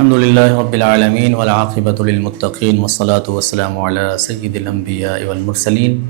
الحمد لله رب العالمين والعاقبة للمتقين والصلاة والسلام على سيد الأنبياء والمرسلين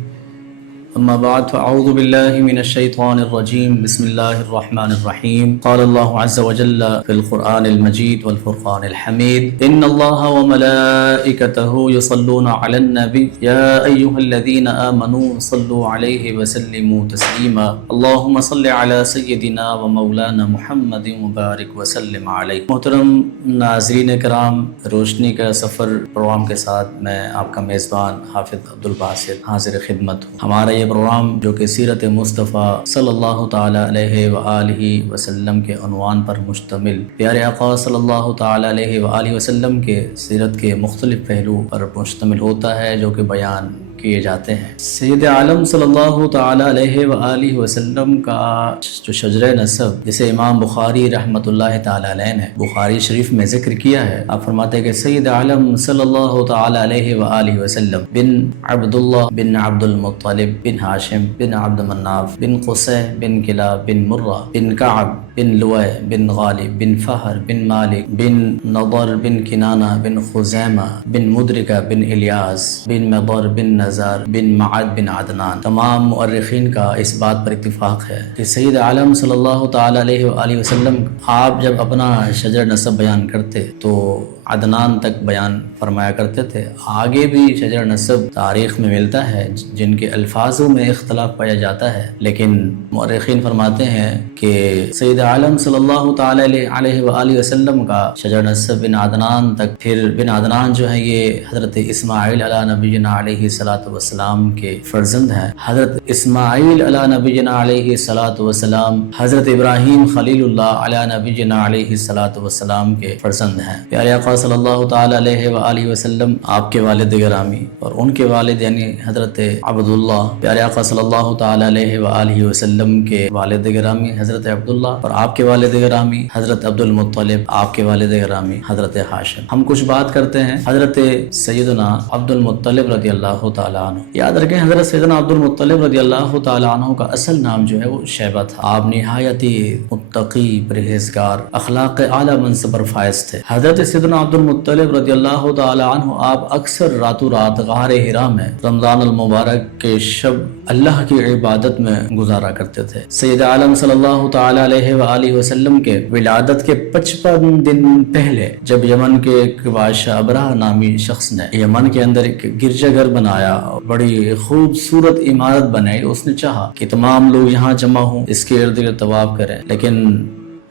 أما بعد فأعوذ بالله من الشيطان الرجيم بسم الله الرحمن الرحيم قال الله عز وجل في القرآن المجيد والفرقان الحميد إن الله وملائكته يصلون على النبي يا أيها الذين آمنوا صلوا عليه وسلموا تسليما اللهم صل على سيدنا ومولانا محمد مبارک وسلم علیہ۔ محترم ناظرین کرام، روشنی کا سفر پروگرام کے ساتھ میں آپ کا میزبان حافظ عبدالباسط حاضر خدمت ہوں۔ ہمارا یہ پروگرام جو کہ سیرت مصطفیٰ صلی اللہ تعالی علیہ وآلہ وسلم کے عنوان پر مشتمل، پیارے آقا صلی اللہ تعالی علیہ وآلہ وسلم کے سیرت کے مختلف پہلو پر مشتمل ہوتا ہے، جو کہ بیان کیے جاتے ہیں۔ سید عالم صلی اللہ تعالی علیہ وآلہ وسلم کا جو شجرہ نسب، جسے امام بخاری رحمۃ اللہ تعالی علیہ نے بخاری شریف میں ذکر کیا ہے، آپ فرماتے ہیں کہ سید عالم صلی اللہ تعالی علیہ وآلہ وسلم بن عبداللہ بن عبد المطلب بن ہاشم بن عبد مناف بن قصی بن کلاب بن مرہ بن کعب بن لوی بن غالب بن فہر بن مالک بن نضر بن کنانہ بن خزیمہ بن مدرکہ بن الیاس بن مضر بن نزار بن معد بن عدنان۔ تمام مؤرخین کا اس بات پر اتفاق ہے کہ سید عالم صلی اللہ تعالی علیہ وآلہ وسلم آپ جب اپنا شجر نسب بیان کرتے تو عدنان تک بیان فرمایا کرتے تھے۔ آگے بھی شجر نسب تاریخ میں ملتا ہے جن کے الفاظوں میں اختلاف پایا جاتا ہے، لیکن مؤرخین فرماتے ہیں کہ سید عالم صلی اللہ تعالی علیہ وآلہ وسلم کا شجر نسب بن عدنان تک، پھر بن عدنان جو ہے یہ حضرت اسماعیل علی نبینا علیہ الصلوۃ والسلام کے فرزند ہیں۔ حضرت اسماعیل علی نبینا علیہ الصلوۃ والسلام حضرت ابراہیم خلیل اللہ علی نبینا علیہ الصلوۃ والسلام کے فرزند ہیں۔ پیارے آقا صلی اللہ تعالی علیہ وآلہ وسلم، آپ کے والد گرامی اور ان کے والد یعنی حضرت عبداللہ، پیارے آقا صلی اللہ تعالی علیہ وآلہ وسلم کے والد گرامی حضرت عبداللہ، اور آپ کے والد گرامی حضرت عبد المطلب، آپ کے والد گرامی حضرت ہاشم۔ ہم کچھ بات کرتے ہیں حضرت سیدنا عبد المطلب رضی اللہ تعالی عنہ۔ یاد رکھیں حضرت سیدنا عبد المطلب رضی اللہ تعالی عنہ کا اصل نام جو ہے وہ شیبہ تھا۔ آپ نہایت ہی متقی، پرہیزگار، اخلاق اعلیٰ منصب پر فائز تھے۔ حضرت سیدنا عبد المطلب رضی اللہ تعالی عنہ آپ اکثر راتوں رات غار ہرا میں رمضان المبارک کے شب اللہ کی عبادت میں گزارا کرتے تھے۔ سید عالم صلی اللہ تعالی علیہ وآلہ وسلم کے ولادت کے 55 دن پہلے جب یمن کے ایک بادشاہ ابرہہ نامی شخص نے یمن کے اندر ایک گرجا گھر بنایا، بڑی خوبصورت عمارت بنائی، اس نے چاہا کہ تمام لوگ یہاں جمع ہوں، اس کے ارد گرد طواف کریں، لیکن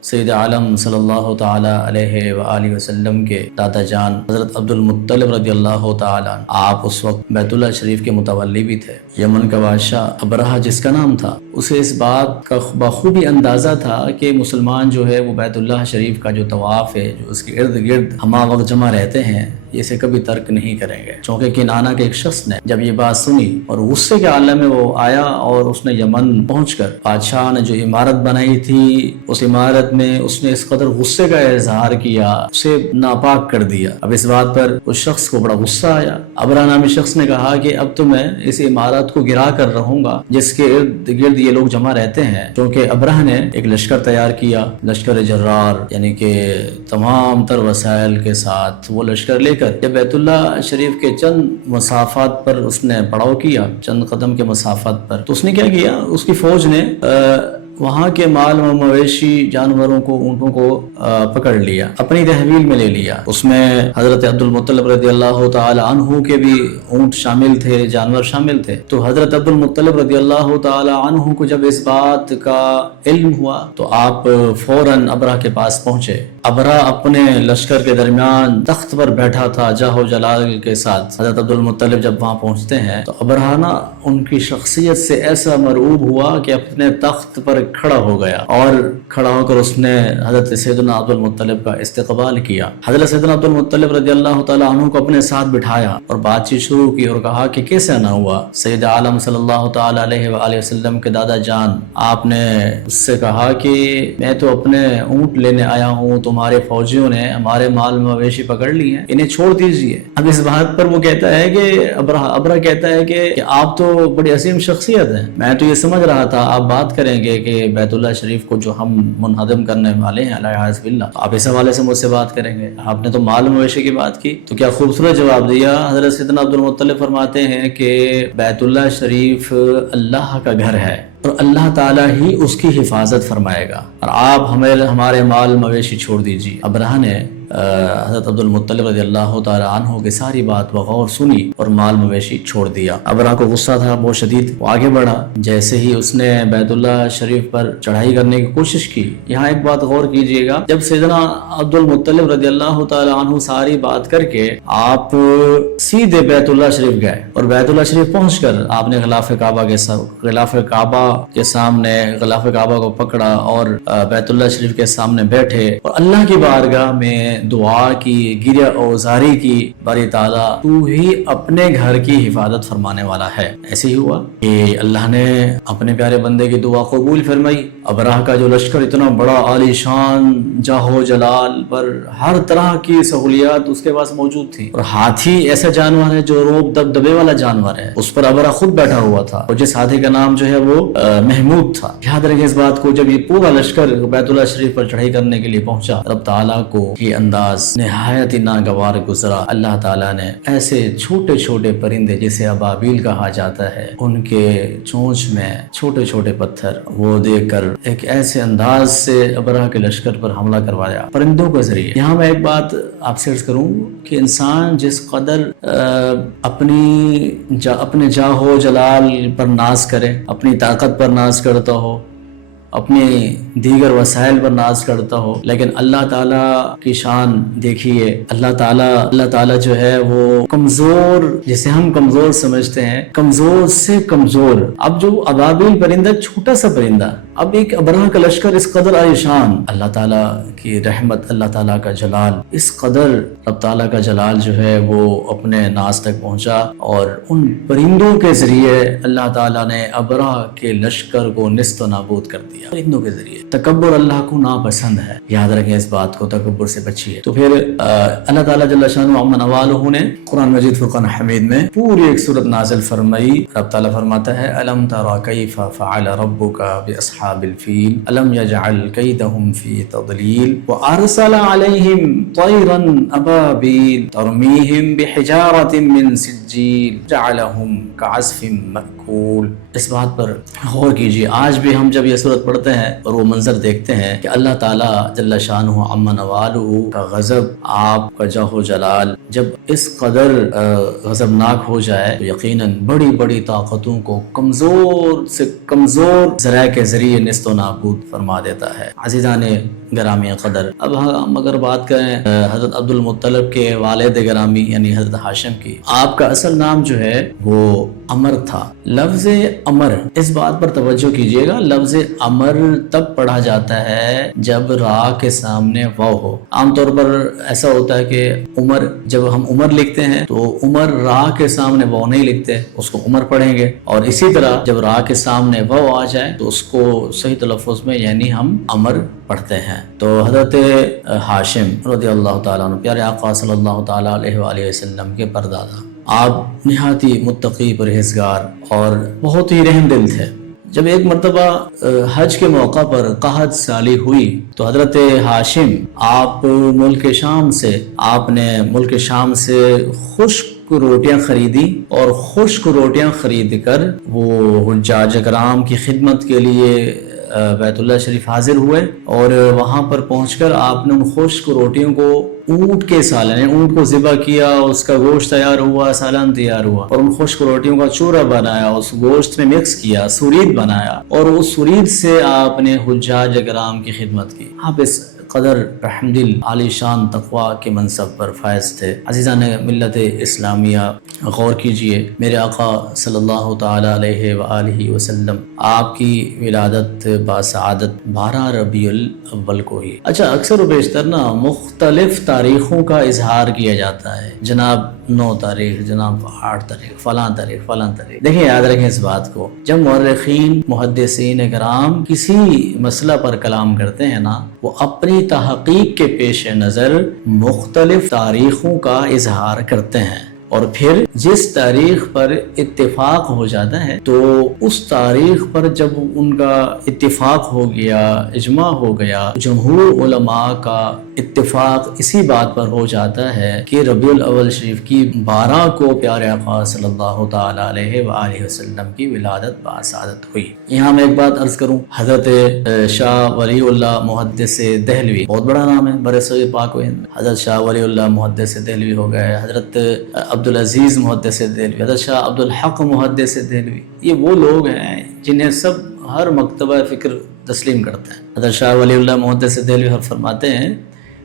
سید عالم صلی اللہ تعالی علیہ وآلہ وسلم کے دادا جان حضرت عبد المطلب رضی اللہ تعالی عنہ، آپ اس وقت بیت اللہ شریف کے متولی بھی تھے۔ یمن کا بادشاہ ابرہہ جس کا نام تھا، اسے اس بات کا بخوبی اندازہ تھا کہ مسلمان جو ہے وہ بیت اللہ شریف کا جو طواف ہے، جو اس کے ارد گرد ہمہ وقت جمع رہتے ہیں، اسے کبھی ترک نہیں کریں گے۔ چونکہ کنانہ کے ایک شخص نے جب یہ بات سنی اور غصے کے عالم میں وہ آیا اور اس نے یمن پہنچ کر بادشاہ نے جو عمارت بنائی تھی اس عمارت میں اس نے اس قدر غصے کا اظہار کیا، اسے ناپاک کر دیا۔ اب اس بات پر اس شخص کو بڑا غصہ آیا۔ ابرہہ نامی شخص نے کہا کہ اب تو میں اس عمارت کو گرا کر رہوں گا جس کے ارد گرد یہ لوگ جمع رہتے ہیں۔ کیونکہ ابرہہ نے ایک لشکر تیار کیا، لشکر جرار، یعنی کہ تمام تر وسائل کے ساتھ وہ لشکر لے جب بیت اللہ شریف کے چند مسافات پر اس نے پڑاؤ کیا، چند قدم کے مسافات پر، تو اس نے کیا کیا، اس کی فوج نے وہاں کے مال و مویشی جانوروں کو، اونٹوں کو پکڑ لیا، اپنی تحویل میں لے لیا۔ اس میں حضرت عبد المطلب رضی اللہ تعالی عنہ کے بھی اونٹ شامل تھے، جانور شامل تھے۔ تو حضرت عبد المطلب رضی اللہ تعالی عنہ کو جب اس بات کا علم ہوا تو آپ فوراً ابرہہ کے پاس پہنچے۔ ابرہہ اپنے لشکر کے درمیان تخت پر بیٹھا تھا جاہ و جلال کے ساتھ۔ حضرت عبد المطلب جب وہاں پہنچتے ہیں تو ابرہہ نا ان کی شخصیت سے ایسا مرعوب ہوا کہ اپنے تخت پر کھڑا ہو گیا، اور کھڑا ہو کر اس نے حضرت سیدنا عبد المطلب کا استقبال کیا۔ حضرت سیدنا عبد المطلب رضی اللہ تعالی عنہ کو اپنے ساتھ بٹھایا اور بات چیت شروع کی اور کہا کہ کیسے آنا ہوا۔ سید عالم صلی اللہ تعالی علیہ وآلہ وسلم کے دادا جان، آپ نے اس سے کہا کہ میں تو اپنے اونٹ لینے آیا ہوں، تمہارے فوجیوں نے ہمارے مال مویشی پکڑ لی ہیں، انہیں چھوڑ دیجئے۔ اب اس بات پر وہ کہتا ہے کہ ابرہ کہتا ہے کہ آپ تو بڑی عظیم شخصیت ہیں، میں تو یہ سمجھ رہا تھا آپ بات کریں گے کہ کہ بیت اللہ شریف کو جو ہم منہدم کرنے والے ہیں علیہ باللہ، آپ اس حوالے سے مجھ سے بات کریں گے؟ آپ نے تو مال مویشی کی بات کی، تو کیا خوبصورت جواب دیا۔ حضرت سیدنا عبد المطلب فرماتے ہیں کہ بیت اللہ شریف اللہ کا گھر ہے اور اللہ تعالیٰ ہی اس کی حفاظت فرمائے گا، اور آپ ہمارے مال مویشی چھوڑ دیجیے۔ ابرہہ نے حضرت عبد المطلب رضی اللہ تعالیٰ عنہ کی ساری بات بغور سنی اور مال مویشی چھوڑ دیا۔ ابرہہ کو غصہ تھا بہت شدید، وہ آگے بڑھا، جیسے ہی اس نے بیت اللہ شریف پر چڑھائی کرنے کی کوشش کی۔ یہاں ایک بات غور کیجئے گا، جب سیدنا عبد المطلب رضی اللہ تعالیٰ عنہ ساری بات کر کے آپ سیدھے بیت اللہ شریف گئے اور بیت اللہ شریف پہنچ کر آپ نے غلاف کعبہ کے سامنے غلاف کعبہ کو پکڑا اور بیت اللہ شریف کے سامنے بیٹھے اور اللہ کی بارگاہ میں دعا کی، گریہ اوزاری کی، باری تعالیٰ تو ہی اپنے گھر کی حفاظت فرمانے والا ہے۔ ایسے ہی ہوا کہ اللہ نے اپنے پیارے بندے کی دعا قبول فرمائی۔ ابرہہ کا جو لشکر اتنا بڑا عالی شان جاہو جلال پر ہر طرح کی سہولیات اس کے پاس موجود تھی، اور ہاتھی ایسا جانور ہے جو روب دبدبے والا جانور ہے، اس پر ابرہہ خود بیٹھا ہوا تھا، اور جس ہاتھی کا نام جو ہے وہ محمود تھا۔ یاد رکھیں اس بات کو، جب یہ پورا لشکر بیت اللہ شریف پر چڑھائی کرنے کے لیے پہنچا، رب تعالیٰ کو یہ انداز نہایت ہی ناگوار گزرا۔ اللہ تعالیٰ نے ایسے چھوٹے چھوٹے پرندے جسے ابابیل کہا جاتا ہے، ان کے چونچ میں چھوٹے چھوٹے پتھر وہ دے کر ایک ایسے انداز سے ابرہہ کے لشکر پر حملہ کروایا پرندوں کے ذریعے۔ یہاں میں ایک بات آپ سے عرض کروں کہ انسان جس قدر اپنے جاہو جلال پر ناز کرے، اپنی طاقت پر ناز کرتا ہو، اپنی دیگر وسائل پر ناز کرتا ہو، لیکن اللہ تعالیٰ کی شان دیکھیے۔ اللہ تعالیٰ جو ہے وہ کمزور، جسے ہم کمزور سمجھتے ہیں، کمزور سے کمزور۔ اب جو ابابیل پرندہ چھوٹا سا پرندہ، اب ایک ابرہہ کا لشکر اس قدر عالیشان، اللہ تعالیٰ کی رحمت، اللہ تعالیٰ کا جلال، اس قدر رب تعالیٰ کا جلال جو ہے وہ اپنے ناز تک پہنچا، اور ان پرندوں کے ذریعے اللہ تعالیٰ نے ابرہہ کے لشکر کو نیست و نابود کر دیا، پرندوں کے ذریعے۔ تکبر اللہ کو ناپسند ہے، یاد رکھیں اس بات کو، تکبر سے بچیے۔ تو پھر اللہ تعالیٰ جل شانہ عما نوالہ نے قرآن مجید فرقان حمید میں پوری ایک سورت نازل فرمائی۔ رب تعالیٰ فرماتا ہے الم تر کیف فعل ربک باصحاب الفیل الم یجعل کیدہم فی تضلیل وارسل علیہم طیرا ابابیل ترمیہم بحجارۃ من سجیل جعلہم کعصف مأکول۔ اس بات پر غور کیجیے، آج بھی ہم جب یہ سورت پڑھتے ہیں اور وہ منظر دیکھتے ہیں کہ اللہ تعالیٰ جل شانہ عما نوالہ کا غضب، آپ کا جاہ جلال جب اس قدر غضبناک ہو جائے تو یقیناً بڑی بڑی طاقتوں کو کمزور سے کمزور ذرائع کے ذریعے نیست و نابود فرما دیتا ہے۔ عزیزان گرامی قدر، اب ہم اگر بات کریں حضرت عبد المطلب کے والد گرامی یعنی حضرت ہاشم کی، آپ کا اصل نام جو ہے وہ عمر تھا۔ لفظ عمر، اس بات پر توجہ کیجئے گا، لفظ عمر تب پڑھا جاتا ہے جب را کے سامنے واو ہو۔ عام طور پر ایسا ہوتا ہے کہ عمر، جب ہم عمر لکھتے ہیں تو عمر را کے سامنے واو نہیں لکھتے، اس کو عمر پڑھیں گے، اور اسی طرح جب را کے سامنے واو آ جائے تو اس کو صحیح تلفظ میں یعنی ہم عمر پڑھتے ہیں۔ تو حضرت ہاشم رضی اللہ تعالیٰ عنہ، پیارے آقا صلی اللہ تعالیٰ علیہ وآلہ وسلم کے پردادا، آپ نہایت ہی متقی، پرہیزگار اور بہت ہی رحم دل تھے۔ جب ایک مرتبہ حج کے موقع پر قحط سالی ہوئی تو حضرت ہاشم آپ نے ملک شام سے خشک روٹیاں خریدی، اور خشک روٹیاں خرید کر وہ حجاج کرام کی خدمت کے لیے بیت اللہ شریف حاضر ہوئے، اور وہاں پر پہنچ کر آپ نے ان خشک روٹیوں کو اونٹ کے سالن، اونٹ کو ذبح کیا، اس کا گوشت تیار ہوا، سالن تیار ہوا، اور ان خشک روٹیوں کا چورا بنایا، اس گوشت میں مکس کیا، سورید بنایا، اور اس سورید سے آپ نے حجاج کرام کی خدمت کی۔ آپ اس قدر رحمدل عالی شان تقوی کے منصب پر فائز تھے۔ عزیزان ملت اسلامیہ، غور کیجئے، میرے آقا صلی اللہ تعالی علیہ وآلہ وسلم، آپ کی ولادت باسعادت 12 ربیع الاول کو ہی۔ اچھا، اکثر و بیشتر نا مختلف تاریخوں کا اظہار کیا جاتا ہے، جناب 9 تاریخ، جناب 8 تاریخ، فلاں تاریخ، فلاں تاریخ۔ دیکھیں، یاد رکھیں اس بات کو، جب مورخین محدثین کرام کسی مسئلہ پر کلام کرتے ہیں نا، وہ اپنی تحقیق کے پیش نظر مختلف تاریخوں کا اظہار کرتے ہیں، اور پھر جس تاریخ پر اتفاق ہو جاتا ہے تو اس تاریخ پر جب ان کا اتفاق ہو گیا، اجماع ہو گیا، جمہور علماء کا اتفاق اسی بات پر ہو جاتا ہے کہ ربیع الاول شریف کی 12 کو پیارے آقا صلی اللہ تعالی علیہ وآلہ وسلم کی ولادت باسعادت ہوئی۔ یہاں میں ایک بات عرض کروں، حضرت شاہ ولی اللہ محدث دہلوی، بہت بڑا نام ہے برے صغیر پاک و ہند، حضرت شاہ ولی اللہ محدث دہلوی ہو گئے، حضرت عبدالعزیز محدث دہلوی، حضرت شاہ عبدالحق محدث دہلوی، یہ وہ لوگ ہیں جنہیں سب ہر مکتبہ فکر تسلیم کرتے ہیں۔ حضرت شاہ ولی اللہ محدث دہلوی فرماتے ہیں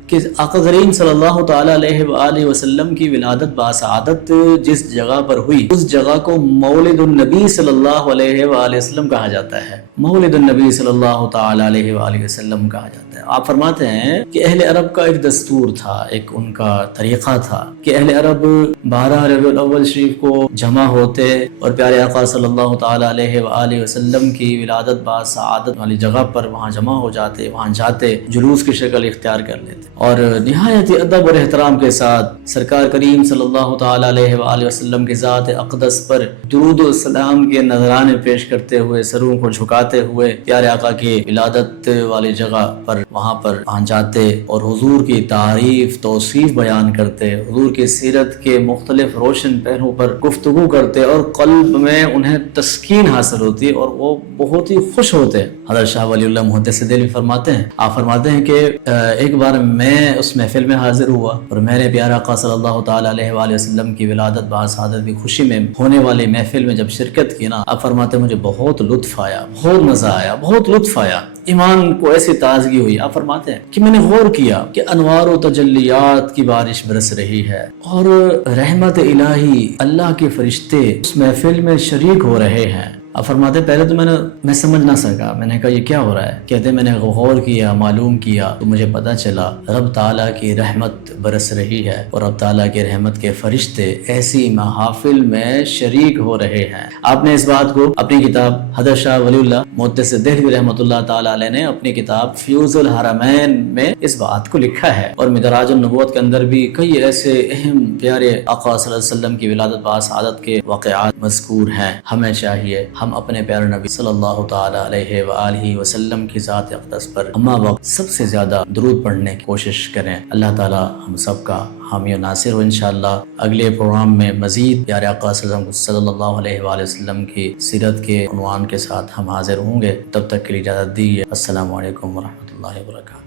کہ آقا کریم صلی اللہ تعالی علیہ وآلہ وسلم کی ولادت باسعادت جس جگہ پر ہوئی اس جگہ کو مولد النبی صلی اللہ علیہ وآلہ وسلم کہا جاتا ہے، مولد النبی صلی اللہ تعالی علیہ وآلہ وسلم کہا جاتا ہے۔ آپ فرماتے ہیں کہ اہل عرب کا ایک دستور تھا، ایک ان کا طریقہ تھا کہ اہل عرب 12 ربیع الاول شریف کو جمع ہوتے اور پیارے آقا صلی اللہ تعالی علیہ وآلہ وسلم کی ولادت باسعادت والی جگہ پر وہاں جمع ہو جاتے، وہاں جاتے، جلوس کی شکل اختیار کر لیتے اور نہایت ادب اور احترام کے ساتھ سرکار کریم صلی اللہ تعالی علیہ وآلہ وسلم کی ذات اقدس پر درود و سلام کے نذرانے پیش کرتے ہوئے، سروں کو جھکاتے ہوئے پیارے آقا کی ولادت والی جگہ پر وہاں جاتے اور حضور کی تعریف توصیف بیان کرتے، حضور کی سیرت کے مختلف روشن پہلوؤں پر گفتگو کرتے اور قلب میں انہیں تسکین حاصل ہوتی اور وہ بہت ہی خوش ہوتے۔ حضرت شاہ ولی اللہ محدث دہلوی فرماتے ہیں، آپ فرماتے ہیں کہ ایک بار میں اس محفل میں حاضر ہوا اور میں نے پیارا آقا صلی اللہ تعالی علیہ وآلہ وسلم کی ولادت باسعادت کی خوشی میں ہونے والی محفل میں جب شرکت کی نا، آپ فرماتے ہیں مجھے بہت لطف آیا، بہت مزہ آیا، بہت لطف آیا، ایمان کو ایسی تازگی ہوئی۔ آپ فرماتے ہیں کہ میں نے غور کیا کہ انوار و تجلیات کی بارش برس رہی ہے اور رحمت الہی، اللہ کے فرشتے اس محفل میں شریک ہو رہے ہیں۔ آپ فرماتے ہیں پہلے تو میں سمجھ نہ سکا، میں نے کہا یہ کیا ہو رہا ہے؟ کہتے ہیں میں نے غور کیا، معلوم کیا تو مجھے پتہ چلا رب تعالیٰ کی رحمت برس رہی ہے اور رب تعالیٰ کی رحمت کے فرشتے ایسی محافل میں شریک ہو رہے ہیں۔ آپ نے اس بات کو اپنی کتاب حضرت شاہ ولی اللہ محدث دہلوی رحمۃ اللہ تعالیٰ علیہ نے اپنی کتاب فیوز الحرمین میں اس بات کو لکھا ہے، اور مدراج النبوت کے اندر بھی کئی ایسے اہم پیارے آقا صلی اللہ علیہ وسلم کی ولادت باسعادت کے واقعات مذکور ہیں۔ ہمیں چاہیے ہم اپنے پیارے نبی صلی اللہ تعالی علیہ وآلہ وسلم کی ذات اقدس پر اما وقت سب سے زیادہ درود پڑھنے کی کوشش کریں۔ اللہ تعالی ہم سب کا حامی و ناصر ہو۔ انشاءاللہ اگلے پروگرام میں مزید پیارے آقا صلی اللہ علیہ وآلہ وسلم کی سیرت کے عنوان کے ساتھ ہم حاضر ہوں گے۔ تب تک کے لیے اجازت دیجیے۔ السلام علیکم ورحمۃ اللہ وبرکاتہ۔